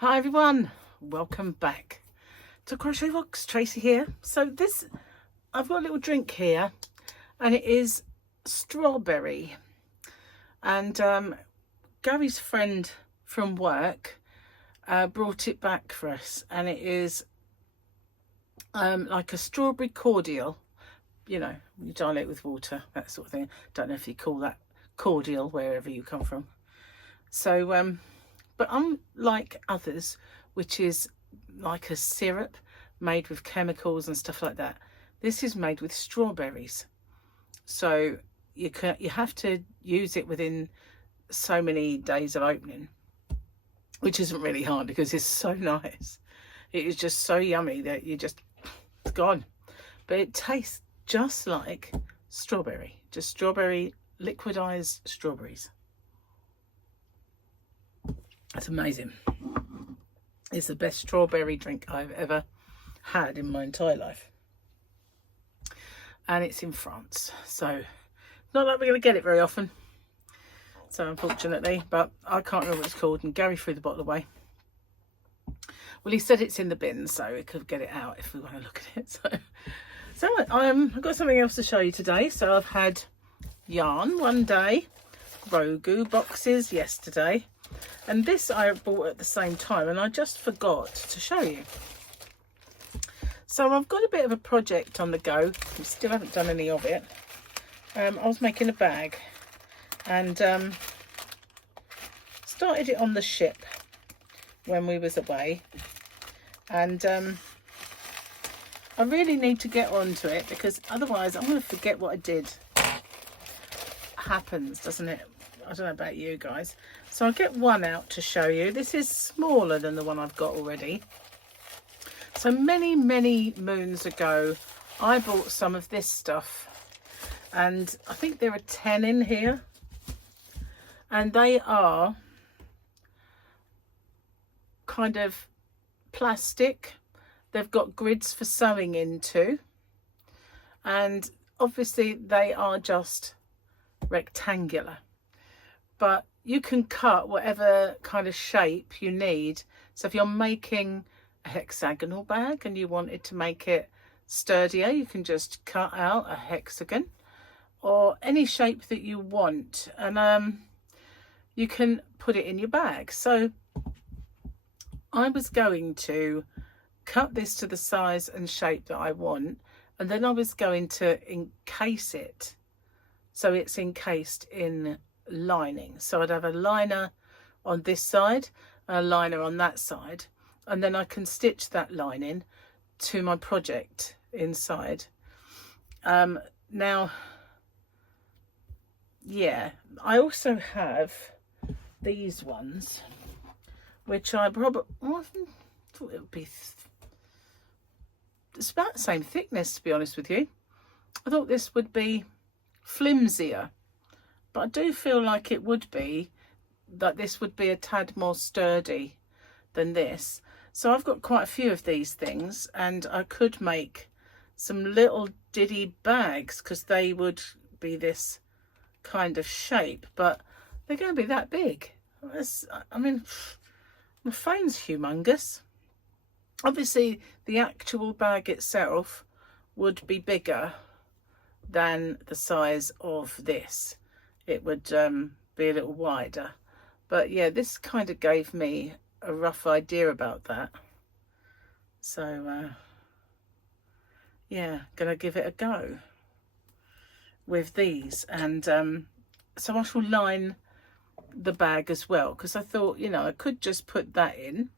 Hi everyone, welcome back to Crochet Rocks. Tracy here. So I've got a little drink here and it is strawberry, and Gary's friend from work brought it back for us, and it is like a strawberry cordial, you dilate with water, that sort of thing. Don't know if you call that cordial wherever you come from. So but unlike others, which is like a syrup made with chemicals and stuff like that, this is made with strawberries. So you have to use it within so many days of opening, which isn't really hard because it's so nice. It is just so yummy that it's gone. But it tastes just like strawberry, just strawberry, liquidized strawberries. It's amazing. It's the best strawberry drink I've ever had in my entire life. And it's in France. So not like we're going to get it very often. So unfortunately, but I can't remember what it's called. And Gary threw the bottle away. Well, he said it's in the bin, so we could get it out if we want to look at it. So I've got something else to show you today. So I've had yarn one day, Rogu boxes yesterday. And this I bought at the same time, and I just forgot to show you. So I've got a bit of a project on the go. I still haven't done any of it. I was making a bag and started it on the ship when we was away. And I really need to get onto it because otherwise I'm going to forget what I did. Happens, doesn't it? I don't know about you guys. So I'll get one out to show you. This is smaller than the one I've got already. So many moons ago, I bought some of this stuff. And I think there are 10 in here. And they are kind of plastic. They've got grids for sewing into. And obviously they are just rectangular. But you can cut whatever kind of shape you need. So if you're making a hexagonal bag and you wanted to make it sturdier, you can just cut out a hexagon or any shape that you want, and you can put it in your bag. So I was going to cut this to the size and shape that I want, and then I was going to encase it so it's encased in lining. So I'd have a liner on this side and a liner on that side, and then I can stitch that lining to my project inside. Now, yeah, I also have these ones, which I probably thought it would be, it's about the same thickness, to be honest with you. I thought this would be flimsier, but I do feel like it would be, that this would be a tad more sturdy than this. So I've got quite a few of these things, and I could make some little diddy bags because they would be this kind of shape, but they're going to be that big. I mean, my phone's humongous. Obviously, the actual bag itself would be bigger than the size of this. It would be a little wider, but yeah, this kind of gave me a rough idea about that. So yeah, gonna give it a go with these. And so I shall line the bag as well, because I thought, I could just put that in,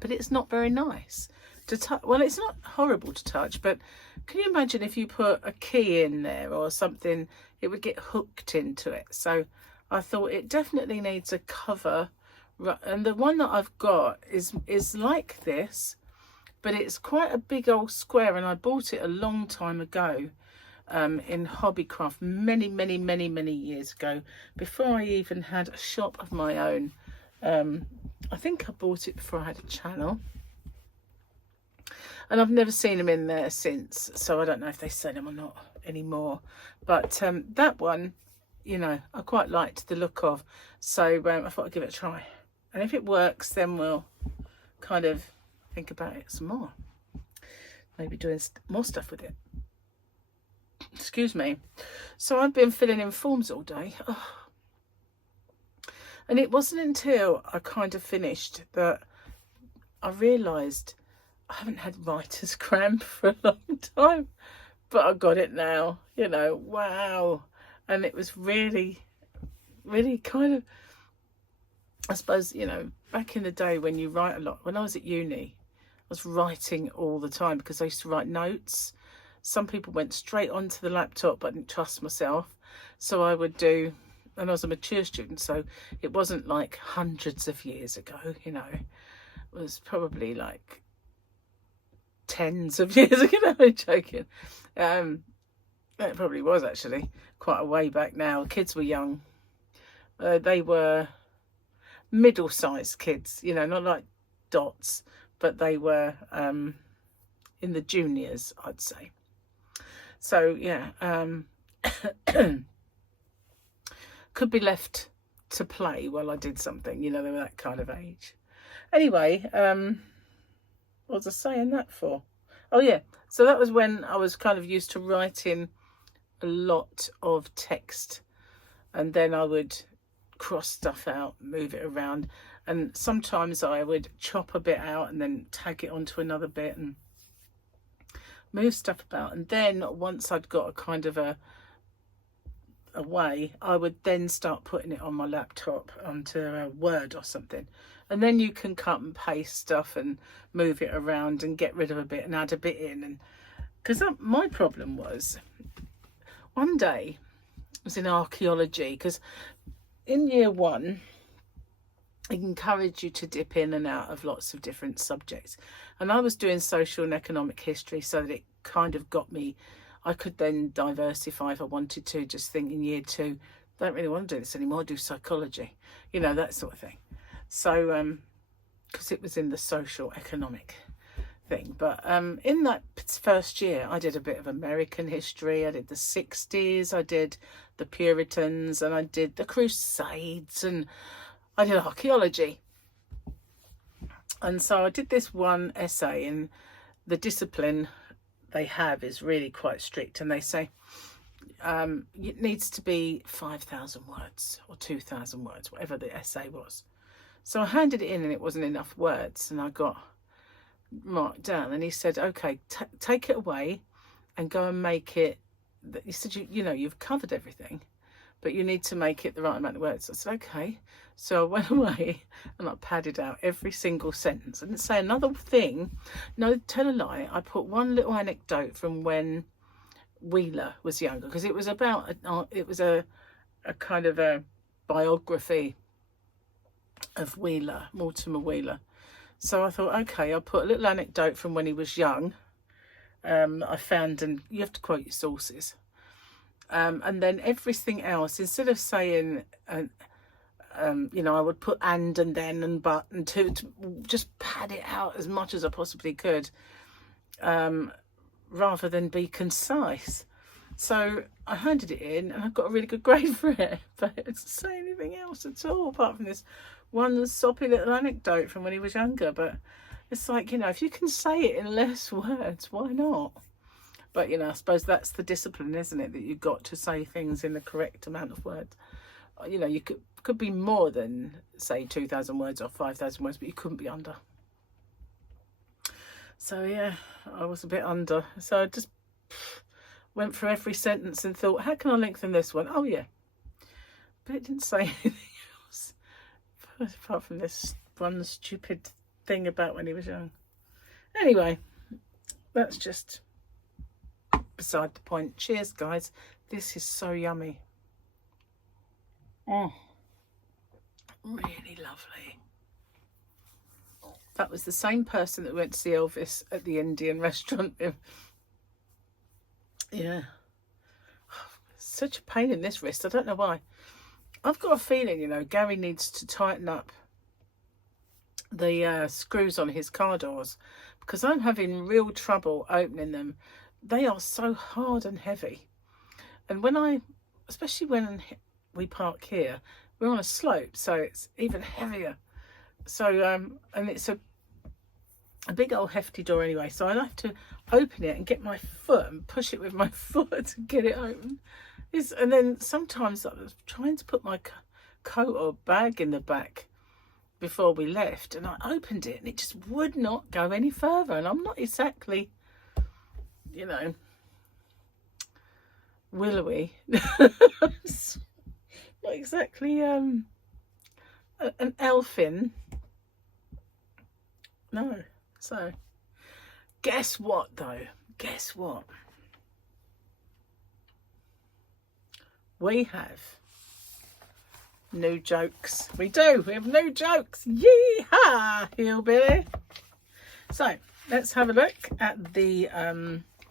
but it's not very nice to touch. Well, it's not horrible to touch, but can you imagine if you put a key in there or something, it would get hooked into it. So I thought it definitely needs a cover, and the one that I've got is like this, but it's quite a big old square, and I bought it a long time ago in Hobbycraft many years ago, before I even had a shop of my own. I think I bought it before I had a channel, and I've never seen them in there since, so I don't know if they sell them or not anymore. But that one, I quite liked the look of, so I thought I'd give it a try. And if it works, then we'll kind of think about it some more. Maybe doing more stuff with it. Excuse me. So I've been filling in forms all day. Oh. And it wasn't until I kind of finished that I realised I haven't had writer's cramp for a long time. But I got it now, you know, wow. And it was really, really kind of, I suppose, you know, back in the day when you write a lot, when I was at uni, I was writing all the time because I used to write notes. Some people went straight onto the laptop, but I didn't trust myself. So I would do, and I was a mature student, so it wasn't like hundreds of years ago, you know. It was probably like tens of years ago. No, I'm joking. It probably was actually quite a way back now. Kids were young. They were middle-sized kids, you know, not like dots, but they were in the juniors, I'd say. So yeah, could be left to play while I did something, you know, they were that kind of age. Anyway, what was I saying that for? Oh yeah, so that was when I was kind of used to writing a lot of text, and then I would cross stuff out, move it around, and sometimes I would chop a bit out and then tag it onto another bit and move stuff about. And then once I'd got a kind of a way, I would then start putting it on my laptop onto a Word or something, and then you can cut and paste stuff and move it around and get rid of a bit and add a bit in. And because my problem was, one day I was in archaeology, because in year one it encouraged you to dip in and out of lots of different subjects, and I was doing social and economic history, so that it kind of got me, I could then diversify if I wanted to, just think in year two, don't really want to do this anymore, do psychology, you know, that sort of thing. So because it was in the social economic thing. But in that first year I did a bit of American history, I did the 60s, I did the Puritans, and I did the Crusades, and I did archaeology. And so I did this one essay, and the discipline they have is really quite strict, and they say it needs to be 5,000 words or 2,000 words, whatever the essay was. So I handed it in and it wasn't enough words, and I got marked down, and he said, okay, take it away and go and make it. He said, you know, you've covered everything, but you need to make it the right amount of words. I said, okay. So I went away and I padded out every single sentence. I didn't say another thing. No, tell a lie. I put one little anecdote from when Wheeler was younger, because it was about, it was a kind of a biography of Wheeler, Mortimer Wheeler. So I thought, okay, I'll put a little anecdote from when he was young. I found, and you have to quote your sources. And then everything else, instead of saying, you know, I would put and then and but and to just pad it out as much as I possibly could, rather than be concise. So I handed it in and I got a really good grade for it, but it didn't say anything else at all apart from this one soppy little anecdote from when he was younger. But it's like, you know, if you can say it in less words, why not? But, you know, I suppose that's the discipline, isn't it? That you've got to say things in the correct amount of words. You know, you could be more than, say, 2,000 words or 5,000 words, but you couldn't be under. So, yeah, I was a bit under. So I just went through every sentence and thought, how can I lengthen this one? Oh, yeah. But it didn't say anything else, apart from this one stupid thing about when he was young. Anyway, that's just beside the point. Cheers, guys. This is so yummy. Oh, really lovely. That was the same person that went to see Elvis at the Indian restaurant. Yeah. Such a pain in this wrist. I don't know why. I've got a feeling, you know, Gary needs to tighten up the screws on his car doors, because I'm having real trouble opening them. They are so hard and heavy. And when especially when we park here, we're on a slope, so it's even heavier. So and it's a big old hefty door anyway, so I have to open it and get my foot and push it with my foot to get it open. And then sometimes I was trying to put my coat or bag in the back before we left, and I opened it and it just would not go any further. And I'm not exactly, you know, willowy. Not exactly an elfin. No. So guess what though? Guess what? We have new jokes. We do. We have new jokes. Yee-haw, hillbilly. So let's have a look at the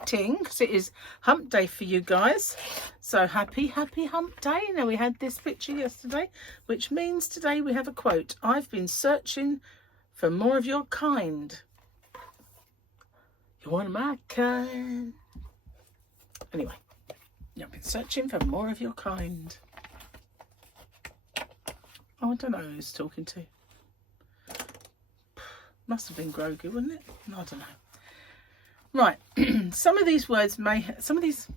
ting, because it is hump day for you guys. So happy hump day. Now, we had this picture yesterday, which means today we have a quote. I've been searching for more of your kind. You're one of my kind. Anyway, I've been searching for more of your kind. Oh, I don't know who he's talking to. Must have been Grogu, wouldn't it? I don't know. Right, some of these words may, some of these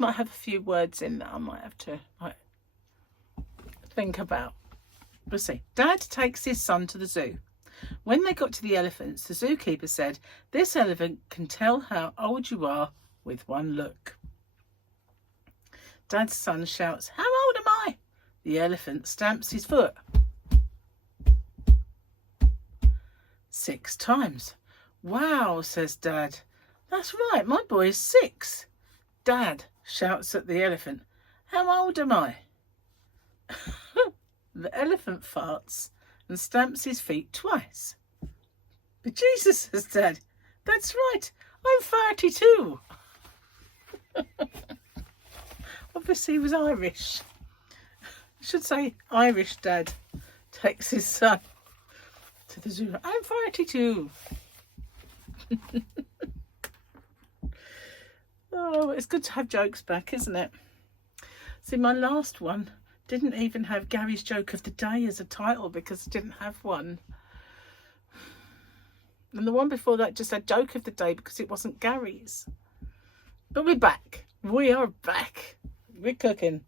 might have a few words in that I might have to think about. We'll see. Dad takes his son to the zoo. When they got to the elephants, the zookeeper said, "This elephant can tell how old you are with one look." Dad's son shouts, "How old am I?" The elephant stamps his foot 6 times. "Wow," says Dad. "That's right, my boy is 6. Dad shouts at the elephant, "How old am I?" The elephant farts and stamps his feet twice. "But Jesus," says Dad, "that's right, I'm 32. Obviously he was Irish. I should say Irish dad takes his son to the zoo. "I'm 42. Oh, it's good to have jokes back, isn't it? See, my last one didn't even have Gary's joke of the day as a title because I didn't have one. And the one before that just had joke of the day because it wasn't Gary's. But we're back. We are back. We're cooking.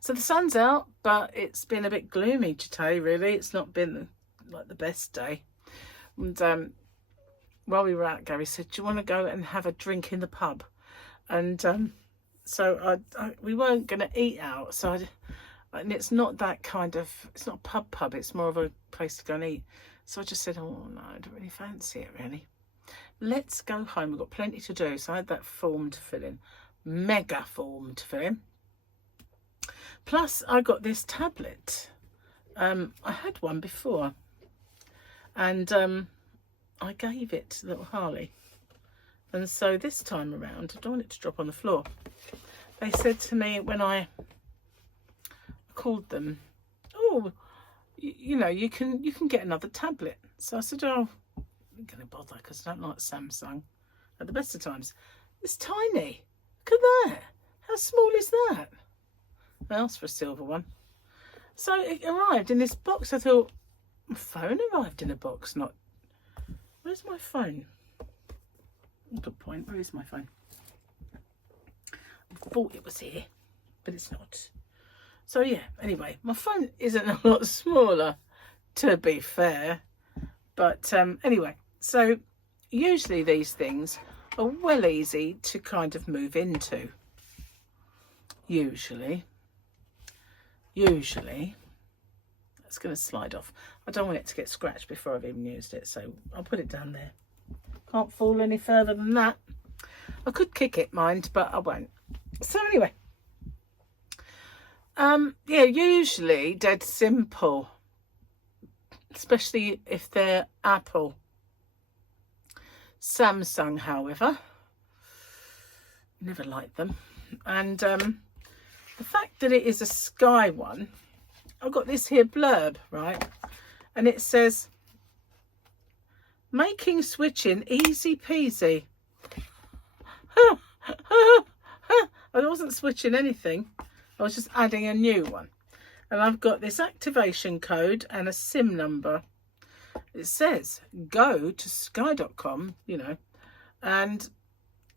So the sun's out, but it's been a bit gloomy today, really. It's not been like the best day. And while we were out, Gary said, "Do you want to go and have a drink in the pub?" And so we weren't going to eat out. So and it's not that kind of, it's not a pub, it's more of a place to go and eat. So I just said, "Oh no, I don't really fancy it really. Let's go home. We've got plenty to do." So I had that form to fill in, mega form to fill in. Plus I got this tablet. I had one before, and I gave it to little Harley. And so this time around, I don't want it to drop on the floor. They said to me when I called them, "Oh, you know, you can get another tablet." So I said, "Oh, I'm going to bother because I don't like Samsung at the best of times. It's tiny. Look at that. How small is that?" I asked for a silver one. So it arrived in this box. I thought, my phone arrived in a box, not... Where's my phone? Good point. Where is my phone? I thought it was here, but it's not. So yeah, anyway, my phone isn't a lot smaller, to be fair. But anyway, so usually these things are well easy to kind of move into. Usually. It's going to slide off. I don't want it to get scratched before I've even used it, so I'll put it down there. Can't fall any further than that. I could kick it, mind, but I won't. So anyway, yeah, usually dead simple, especially if they're Apple. Samsung, however, never liked them. And the fact that it is a Sky one, I've got this here blurb, right? And it says, "Making switching easy peasy." I wasn't switching anything. I was just adding a new one. And I've got this activation code and a SIM number. It says go to sky.com, you know, and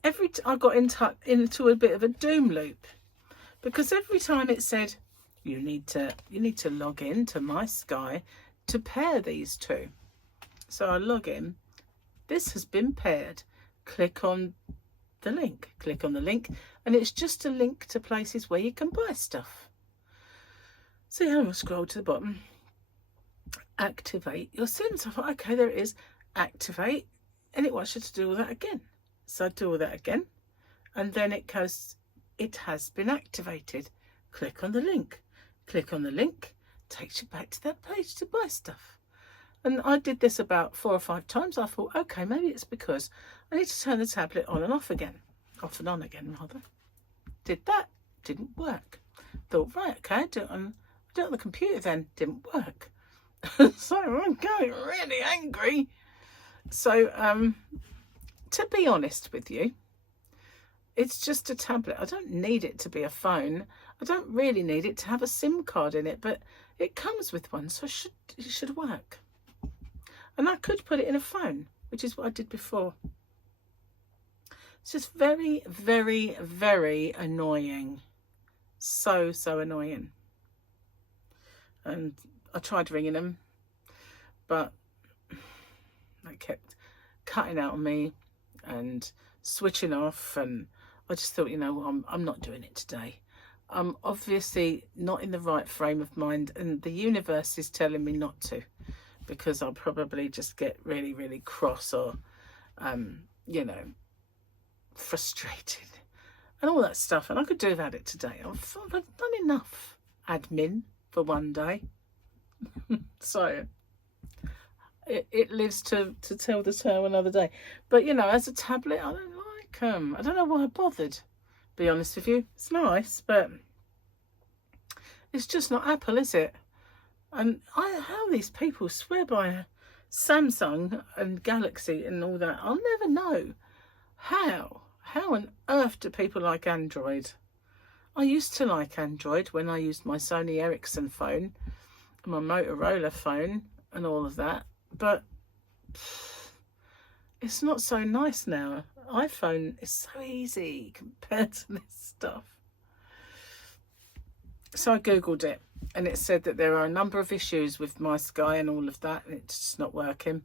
I got into a bit of a doom loop, because every time it said you need to log in to my Sky to pair these two. So I log in. This has been paired. Click on the link. Click on the link, and it's just a link to places where you can buy stuff. So yeah, I'm gonna scroll to the bottom. Activate your Sims. I thought, okay, there it is. Activate, and it wants you to do all that again. So I do all that again, and then it goes, it has been activated. Click on the link. Click on the link, takes you back to that page to buy stuff. And I did this about 4 or 5 times. I thought, okay, maybe it's because I need to turn the tablet on and off again. Off and on again, rather. Did that, didn't work. Thought, right, okay, I do it on the computer then, didn't work. So I'm going really angry. So, to be honest with you, it's just a tablet. I don't need it to be a phone. I don't really need it to have a SIM card in it, but it comes with one, so it should work. And I could put it in a phone, which is what I did before. It's just very, very, very annoying. So annoying. And I tried ringing them, but they kept cutting out on me and switching off, and I just thought, you know, I'm not doing it today. I'm obviously not in the right frame of mind, and the universe is telling me not to, because I'll probably just get really, really cross or, you know, frustrated and all that stuff. And I could do without it today. I've done enough admin for one day. So it lives to tell the tale another day. But, you know, as a tablet, I don't like them. I don't know why I bothered, be honest with you. It's nice, but it's just not Apple, is it? And how these people swear by Samsung and Galaxy and all that, I'll never know. How on earth do people like Android? I used to like Android when I used my Sony Ericsson phone, my Motorola phone and all of that, but it's not so nice now. iPhone is so easy compared to this stuff. So I googled it, and it said that there are a number of issues with my Sky and all of that, and it's just not working.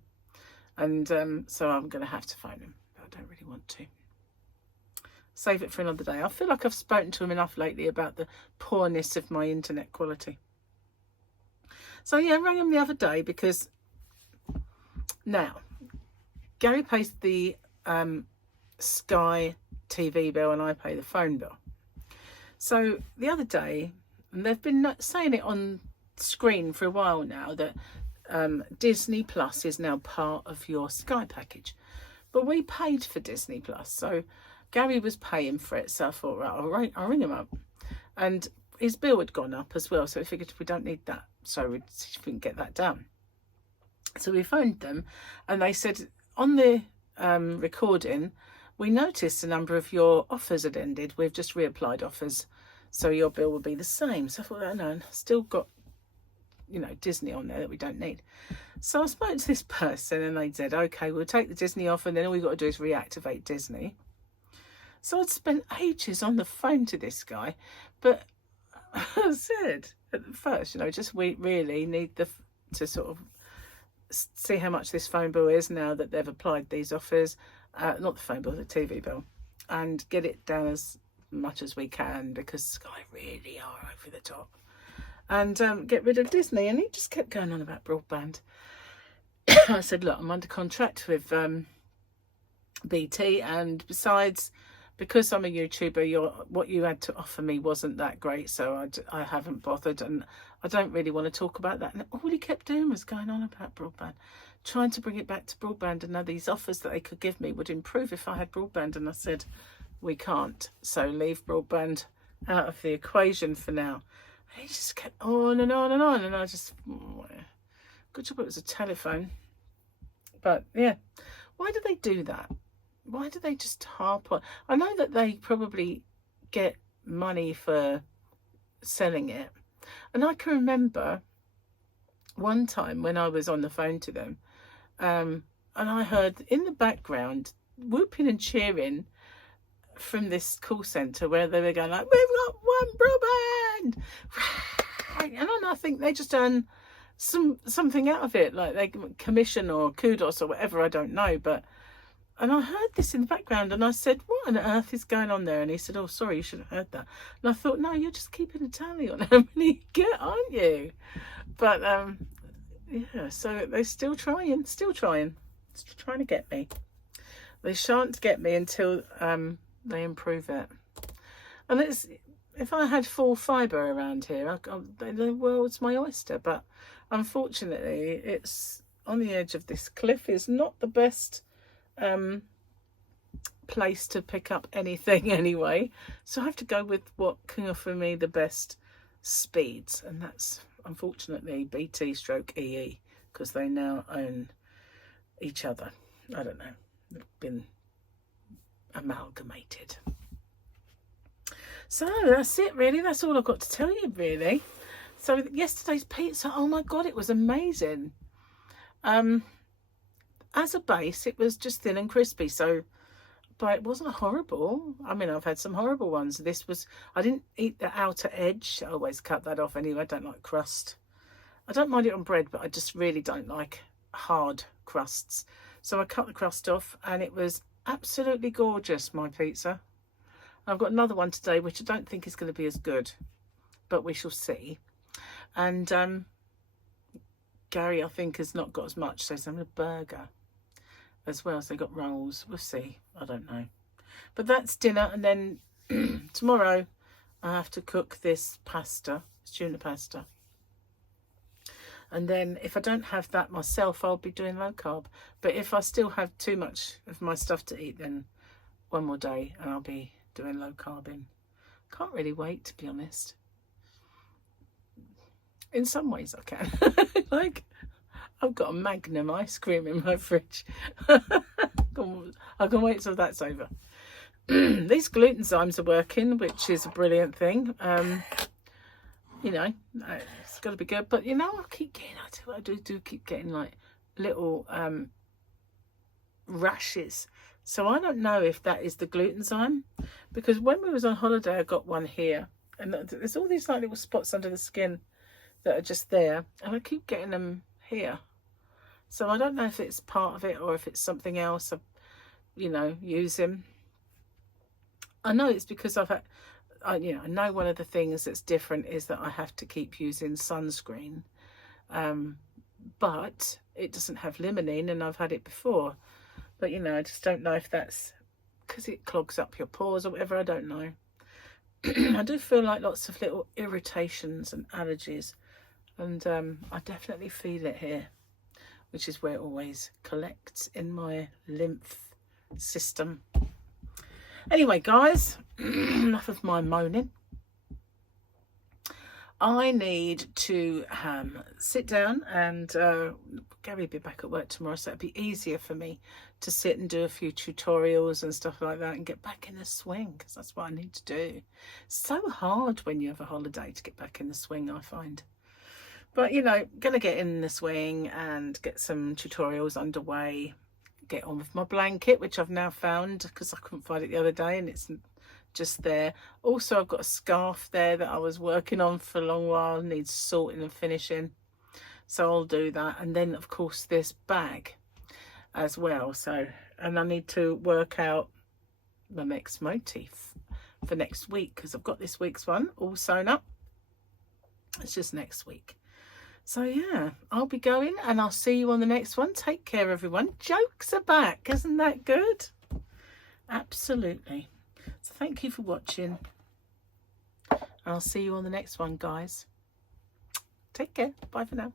And so I'm going to have to phone him, but I don't really want to. Save it for another day. I feel like I've spoken to him enough lately about the poorness of my internet quality. So yeah, I rang him the other day because now Gary pays the Sky TV bill and I pay the phone bill. So the other day, and they've been saying it on screen for a while now, that Disney Plus is now part of your Sky package. But we paid for Disney Plus, so Gary was paying for it, so I thought, right, I'll ring him up. And his bill had gone up as well, so we figured we don't need that, so we'd see if we can get that done. So we phoned them, and they said on the recording, we noticed a number of your offers had ended. We've just reapplied offers, so your bill will be the same. So I thought, oh no, still got, you know, Disney on there that we don't need. So I spoke to this person, and they said, okay, we'll take the Disney off, and then all we got to do is reactivate Disney. So I'd spent ages on the phone to this guy, but I said at first, you know, just we really need to sort of see how much this phone bill is now that they've applied these offers, not the phone bill, the TV bill, and get it down as much as we can, because Sky really are over the top, and get rid of Disney. And he just kept going on about broadband. I said, look, I'm under contract with BT, and besides, because I'm a YouTuber, what you had to offer me wasn't that great, so I haven't bothered, and I don't really want to talk about that. And all he kept doing was going on about broadband, trying to bring it back to broadband, and now these offers that they could give me would improve if I had broadband. And I said, we can't, so leave broadband out of the equation for now. And he just kept on and on and on, and I just, good job it was a telephone. But yeah, why do they do that? Why do they just harp on? I know that they probably get money for selling it, And I can remember one time when I was on the phone to them, and I heard in the background whooping and cheering from this call centre where they were going like, we've got one brand, and I think they just done something out of it, like they commission or kudos or whatever, I don't know, but and I heard this in the background and I said, what on earth is going on there? And he said, oh, sorry, you should have heard that. And I thought, no, you're just keeping a tally on how many you get, aren't you? But yeah, so they're still trying to get me. They shan't get me until they improve it. And it's, if I had full fibre around here, the world's my oyster. But unfortunately, it's on the edge of this cliff. Is not the best place to pick up anything anyway. So I have to go with what can offer me the best speeds. And that's unfortunately BT stroke EE, because they now own each other. I don't know. They've been amalgamated. So that's it really. That's all I've got to tell you really. So yesterday's pizza, oh my god, it was amazing. As a base it was just thin and crispy, so but it wasn't horrible. I mean, I've had some horrible ones. This was, I didn't eat the outer edge. I always cut that off anyway. I don't like crust. I don't mind it on bread, but I just really don't like hard crusts. So I cut the crust off and it was absolutely gorgeous, my pizza. I've got another one today, which I don't think is going to be as good, but we shall see. And Gary, I think, has not got as much, so some a burger as well. So they got rolls. We'll see. I don't know. But that's dinner, and then tomorrow I have to cook this pasta, tuna pasta. And then if I don't have that myself, I'll be doing low carb. But if I still have too much of my stuff to eat, then one more day and I'll be doing low carbing. Can't really wait, to be honest. In some ways I can. Like, I've got a Magnum ice cream in my fridge. I can wait till that's over. These gluten zymes are working, which is a brilliant thing. You know, it's got to be good. But, you know, I do keep getting, like, little rashes. So I don't know if that is the gluten zyme. Because when we was on holiday, I got one here. And there's all these, like, little spots under the skin that are just there. And I keep getting them here. So I don't know if it's part of it or if it's something else I'm, you know, using. I know it's because I've had... I know one of the things that's different is that I have to keep using sunscreen, but it doesn't have limonene, and I've had it before. But, you know, I just don't know if that's because it clogs up your pores or whatever. I don't know. I do feel like lots of little irritations and allergies, and I definitely feel it here, which is where it always collects in my lymph system. Anyway, guys, enough of my moaning. I need to sit down, and Gary will be back at work tomorrow, so it'll be easier for me to sit and do a few tutorials and stuff like that and get back in the swing, because that's what I need to do. It's so hard when you have a holiday to get back in the swing, I find. But, you know, going to get in the swing and get some tutorials underway. Get on with my blanket, which I've now found because I couldn't find it the other day, and it's just there. Also, I've got a scarf there that I was working on for a long while, needs sorting and finishing, so I'll do that. And then of course this bag as well. So, and I need to work out the next motif for next week, because I've got this week's one all sewn up. It's just next week. So yeah, I'll be going, and I'll see you on the next one. Take care, everyone. Jokes are back. Isn't that good? Absolutely. So thank you for watching. I'll see you on the next one, guys. Take care. Bye for now.